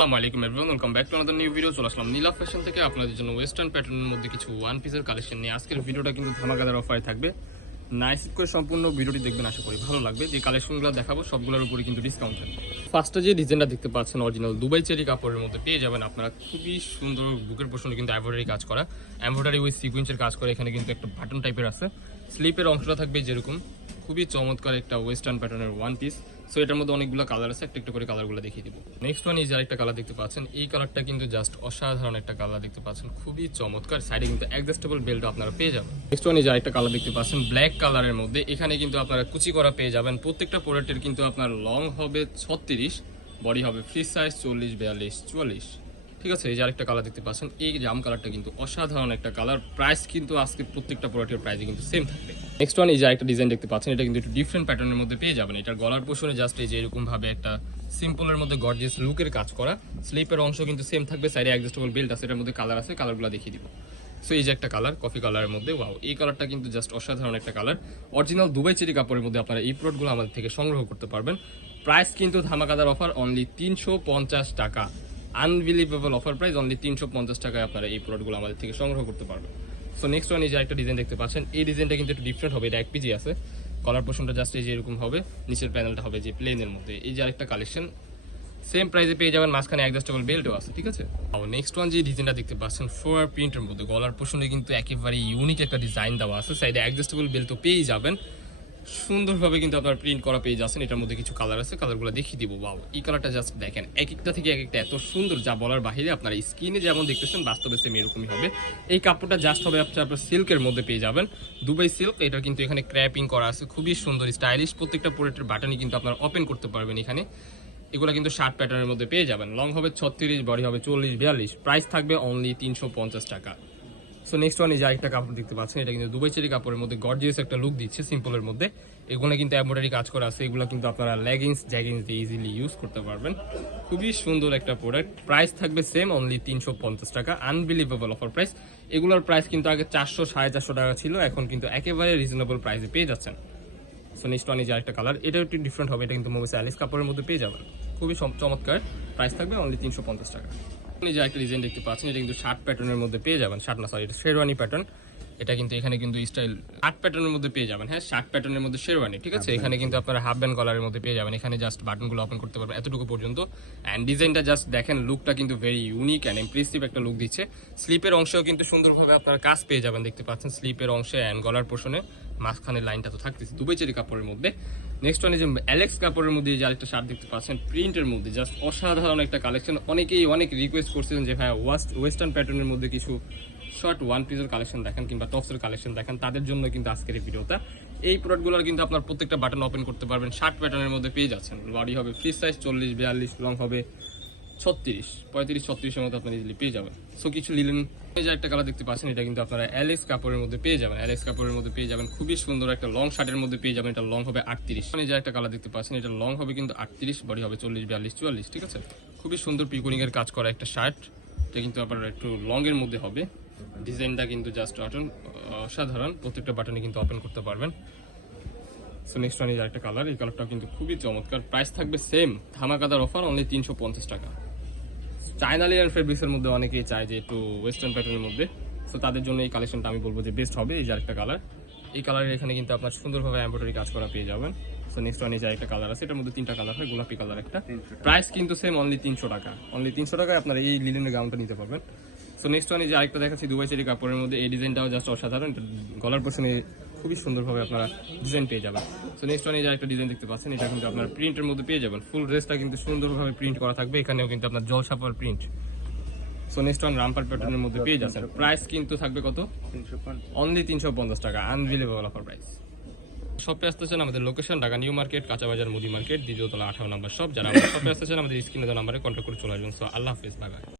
আসসালামু আলাইকুম everyone, welcome back to another new video. চলে আসলাম নীলা ফ্যাশন থেকে আপনাদের জন্য ওয়েস্টার্ন প্যাটার্নের মধ্যে কিছু ওয়ান পিসের কালেকশন নিয়ে। আজকের ভিডিওটা কিন্তু ধামাকাদার অফারে থাকবে। নাইস করে সম্পূর্ণ ভিডিওটি দেখবেন, আশা করি ভালো লাগবে। যে কালেকশনগুলো দেখাবো সবগুলোর উপরে কিন্তু ডিসকাউন্ট থাকবে। ফার্স্টে যে ডিজাইনটা দেখতে পাচ্ছেন অরিজিনাল দুবাই চেরি কাপড়ের মধ্যে পেয়ে যাবেন আপনারা। খুবই সুন্দর বুকের পোর্শনে কিন্তু এমব্রয়ডারি কাজ করা, এমব্রয়ডারি উইথ সিকুয়েন্সের কাজ করে। এখানে কিন্তু একটা বাটন টাইপের আছে, স্লিপের অংশটা থাকবে যেরকম। খুবই চমৎকার একটা ওয়েস্টার্ন প্যাটার্নের ওয়ান পিস। সো এটার মধ্যে অনেকগুলো কালার আছে, একটা করে কালারগুলো দেখিয়ে দিব। নেক্সট ওয়ান এই যে আরেকটা কালার দেখতে পাচ্ছেন, এই কালারটা কিন্তু জাস্ট অসাধারণ একটা কালার দেখতে পাচ্ছেন, খুবই চমৎকার। সাইডে কিন্তু অ্যাডজাস্টেবল বেল্ট আপনারা পেয়ে যাবেন। নেক্সট ওয়ান এই যে আরেকটা কালার দেখতে পাচ্ছেন ব্ল্যাক কালারের মধ্যে, এখানে কিন্তু আপনারা কুচি করা পেয়ে যাবেন। প্রত্যেকটা প্রোডাক্টের কিন্তু আপনার লং হবে 36, বডি হবে ফ্রি সাইজ 40, 42, 44। ঠিক আছে, এই যে আরেকটা কালার দেখতে পাচ্ছেন, এই জাম কালারটা কিন্তু অসাধারণ একটা কালার। প্রাইস কিন্তু আজকে প্রত্যেকটা প্রোডাক্টের প্রাইস কিন্তু সেম থাকবে। নেক্সট ওয়ান এই যে একটা ডিজাইন দেখতে পাচ্ছেন, এটা কিন্তু একটু ডিফারেন্ট প্যাটার্নের মধ্যে পেয়ে যাবেন। এটার গলার পোর্শনে জাস্ট এই যে এরকম ভাবে একটা সিম্পলের মধ্যে গর্জিয়াস লুকের কাজ করা। স্লিপের অংশ কিন্তু সেম থাকবে, সাইডে অ্যাডজাস্টেবল বেল্ট আছে। এটার মধ্যে কালার আছে, কালারগুলো দেখিয়ে দিব। সো এই যে একটা কালার কফি কালারের মধ্যে, ওয়াও, এই কালারটা কিন্তু জাস্ট অসাধারণ একটা কালার। অরিজিনাল দুবাই চেরি কাপড়ের মধ্যে আপনারা এই প্রোডাক্টগুলো আমাদের থেকে সংগ্রহ করতে পারবেন। প্রাইস কিন্তু ধামাকাদার অফার, অনলি 350 টাকা। আনবিলিভেবল অফার প্রাইস, অনলি 350 টাকায় আপনারা এই প্রোডাক্টগুলো আমাদের থেকে সংগ্রহ করতে পারবেন। সো নেক্সট ওয়ান এই যে একটা ডিজাইন দেখতে পাচ্ছেন, এই ডিজাইনটা কিন্তু একটু ডিফারেন্ট হবে। এটা এক পিজি আছে, কলার পোর্শনটা জাস্ট এই যে এরকম হবে, নিচের প্যানেলটা হবে যে প্লেনের মধ্যে। এই যে আরেকটা কালেকশন সেম প্রাইসে পেয়ে যাবেন, মাঝখানে অ্যাডজাস্টেবল বেল্টও আছে। ঠিক আছে, আর নেক্সট ওয়ান যে ডিজাইনটা দেখতে পাচ্ছেন ফ্লোয়ার প্রিন্টের মধ্যে, গলার পোর্শনে কিন্তু একেবারে ইউনিক একটা ডিজাইন দেওয়া আছে। সাইডে অ্যাডজাস্টেবল বেল্টও পেয়ে যাবেন, সুন্দরভাবে কিন্তু আপনার প্রিন্ট করা পেয়ে যাচ্ছেন। এটার মধ্যে কিছু কালার আছে, কালারগুলো দেখিয়ে দিব। ওয়াও, এই কালারটা জাস্ট দেখেন, এক একটা থেকে এক একটা এত সুন্দর, যা বলার বাইরে। আপনার স্কিনে যেমন দেখতেছেন বাস্তবে সেম এরকমই হবে। এই কাপড়টা জাস্ট হবে আপনার সিল্কের মধ্যে পেয়ে যাবেন, দুবাই সিল্ক। এটা কিন্তু এখানে ক্র্যাপিং করা আছে, খুবই সুন্দর স্টাইলিশ। প্রত্যেকটা প্রোডাক্টের বাটনই কিন্তু আপনার ওপেন করতে পারবেন এখানে। এগুলো কিন্তু শার্ট প্যাটার্নের মধ্যে পেয়ে যাবেন। লং হবে 36, বডি হবে 40, 42। প্রাইস থাকবে অনলি 350 টাকা। সো নেক্সট ওয়ান এই যে আরেকটা কাপড় দেখতে পাচ্ছেন, এটা কিন্তু দুবাই চেরি কাপড়ের মধ্যে গর্জিয়াস একটা লুক দিচ্ছে সিম্পলের মধ্যে। এগুলো কিন্তু এমব্রয়ডারি কাজ করা আছে। এগুলো কিন্তু আপনারা লেগিংস জ্যাগিংস দিয়ে ইজিলি ইউজ করতে পারবেন। খুবই সুন্দর একটা প্রোডাক্ট। প্রাইস থাকবে সেম, অনলি 350 টাকা। Unbelievable offer price. এগুলোর প্রাইস কিন্তু আগে 400, 450 টাকা ছিল, এখন কিন্তু একেবারে রিজনেবল প্রাইসে পেয়ে যাচ্ছেন। সো নেক্সট ওয়ান এই যে আরেকটা কালার, এটা একটু ডিফারেন্ট হবে। এটা কিন্তু মোবাইল অ্যালিস কাপড়ের মধ্যে পেয়ে যাবেন, খুবই চমৎকার। প্রাইস থাকবে অনলি 350 টাকা। আপনি যে একটা ডিজাইন দেখতে পাচ্ছেন, এটা কিন্তু শার্ট প্যাটার্নের মধ্যে পেয়ে যাবেন। শার্ট না, সরি, এটা শেরওয়ানি প্যাটার্ন। এটা কিন্তু এখানে কিন্তু স্টাইল শার্ট প্যাটার্নের মধ্যে পেয়ে যাবেন। হ্যাঁ, শার্ট প্যাটার্নের মধ্যে শেরওয়ানি। ঠিক আছে, এখানে কিন্তু আপনারা হাফ ব্যান্ড কলারের মধ্যে পেয়ে যাবেন। এখানে জাস্ট বাটনগুলো ওপেন করতে পারবেন এতটুকু পর্যন্ত। অ্যান্ড ডিজাইনটা জাস্ট দেখেন, লুকটা কিন্তু ভেরি ইউনিক অ্যান্ড ইমপ্রেসিভ একটা লুক দিচ্ছে। স্লিপের অংশেও কিন্তু সুন্দরভাবে আপনারা কাজ পেয়ে যাবেন, দেখতে পাচ্ছেন স্লিপের অংশে অ্যান্ড গলার পোর্শনে মাঝখানে লাইনটা তো থাকতেছে দুবাই চেরি কাপড়ের মধ্যে। নেক্সট ওয়ান এই যে অ্যালেক্স কাপড়ের মধ্যে যে আরেকটা শার্ট দেখতে পাচ্ছেন প্রিন্টের মধ্যে, জাস্ট অসাধারণ একটা কালেকশন। অনেকেই অনেক রিকোয়েস্ট করছিলেন যে ভাই ওয়েস্টার্ন প্যাটার্নের মধ্যে কিছু শর্ট ওয়ান পিসের কালেকশন দেখেন কিংবা টপসের কালেকশন দেখেন, তাদের জন্য কিন্তু আজকের এই ভিডিওটা। এই প্রোডাক্টগুলোর কিন্তু আপনার প্রত্যেকটা বাটন ওপেন করতে পারবেন, শার্ট প্যাটার্নের মধ্যে পেয়ে যাচ্ছেন। বডি হবে ফ্রি সাইজ 40, 42, লং হবে 36, 35, 36-এর মধ্যে আপনারা ইজিলি পেয়ে যাবেন। সো কিছু লিলেন এই যে একটা কালার দেখতে পাচ্ছেন, এটা কিন্তু আপনারা অ্যালেক্স কাপড়ের মধ্যে পেয়ে যাবেন। অ্যালেক্স কাপড়ের মধ্যে পেয়ে যাবেন, খুবই সুন্দর একটা লং শার্টের মধ্যে পেয়ে যাবেন। এটা লং হবে 38। এই যে একটা কালার দেখতে পাচ্ছেন, এটা লং হবে কিন্তু 38, বডি হবে 40, 42, 44। ঠিক আছে, খুবই সুন্দর পিকোনিং এর কাজ করা একটা শার্ট। এটা কিন্তু আপনার একটু লং এর মধ্যে হবে। ডিজাইনটা কিন্তু জাস্ট অসাধারণ, প্রত্যেকটা বাটনে কিন্তু ওপেন করতে পারবেন। সো নেক্সট ওয়ান এই যে একটা কালার, এই কালারটা কিন্তু খুবই চমৎকার। প্রাইস থাকবে সেম, ধামাকাদার অফার, অনলি 350 টাকা। চায়না লিনেন ফেব্রিক্সের মধ্যে অনেকেই চায় যে একটু ওয়েস্টার্ন প্যাটার্নের মধ্যে, সো তাদের জন্য এই কালেকশনটা আমি বলবো যে বেস্ট হবে। এই যে আরেকটা কালার, এই কালারের এখানে কিন্তু আপনার সুন্দরভাবে এমব্রয়ডারি কাজ করা পেয়ে যাবেন। সো নেক্সট ওয়ান এই যে একটা কালার আছে, এটার মধ্যে 3টা কালার হয়, গোলাপি কালার একটা। প্রাইস কিন্তু সেম, অনলি 300 টাকা। অনলি 300 টাকায় আপনারা এই লিনেনের গাউনটা নিতে পারবেন। সো নেক্সট ওয়ান এই যে আরেকটা দেখাচ্ছি দুবাই চেরি কাপড়ের মধ্যে, এই ডিজাইনটাও জাস্ট অসাধারণ। গলার পোর্শনে খুবই সুন্দরভাবে আপনারা ডিজাইন পেয়ে যাবেন। সো নেক্সট ওয়ান এই যে একটা ডিজাইন দেখতে পাচ্ছেন, এটা কিন্তু আপনার প্রিন্টের মধ্যে পেয়ে যাবেন। ফুল ড্রেসটা কিন্তু সুন্দরভাবে প্রিন্ট করা থাকবে, এখানেও কিন্তু আপনার জলছাপার প্রিন্ট। সো নেক্সট ওয়ান রামপার প্যাটার্নের মধ্যে পেয়ে যাচ্ছেন। প্রাইস কিন্তু থাকবে কত? অনলি 350 টাকা। Unbelievable offer price. শপে আসতেছেন, আমাদের লোকেশন ঢাকা নিউ মার্কেট, কাঁচাবাজার মুদি মার্কেট, দ্বিতীয় তলা 18 নম্বর শপ। যারা আমাদের শপে আসতেছেন, আমাদের স্ক্রিনে দেওয়া নাম্বারে কন্ট্যাক্ট করে চলে আসবেন। সো আল্লাহ হাফেজ, বাই বাই।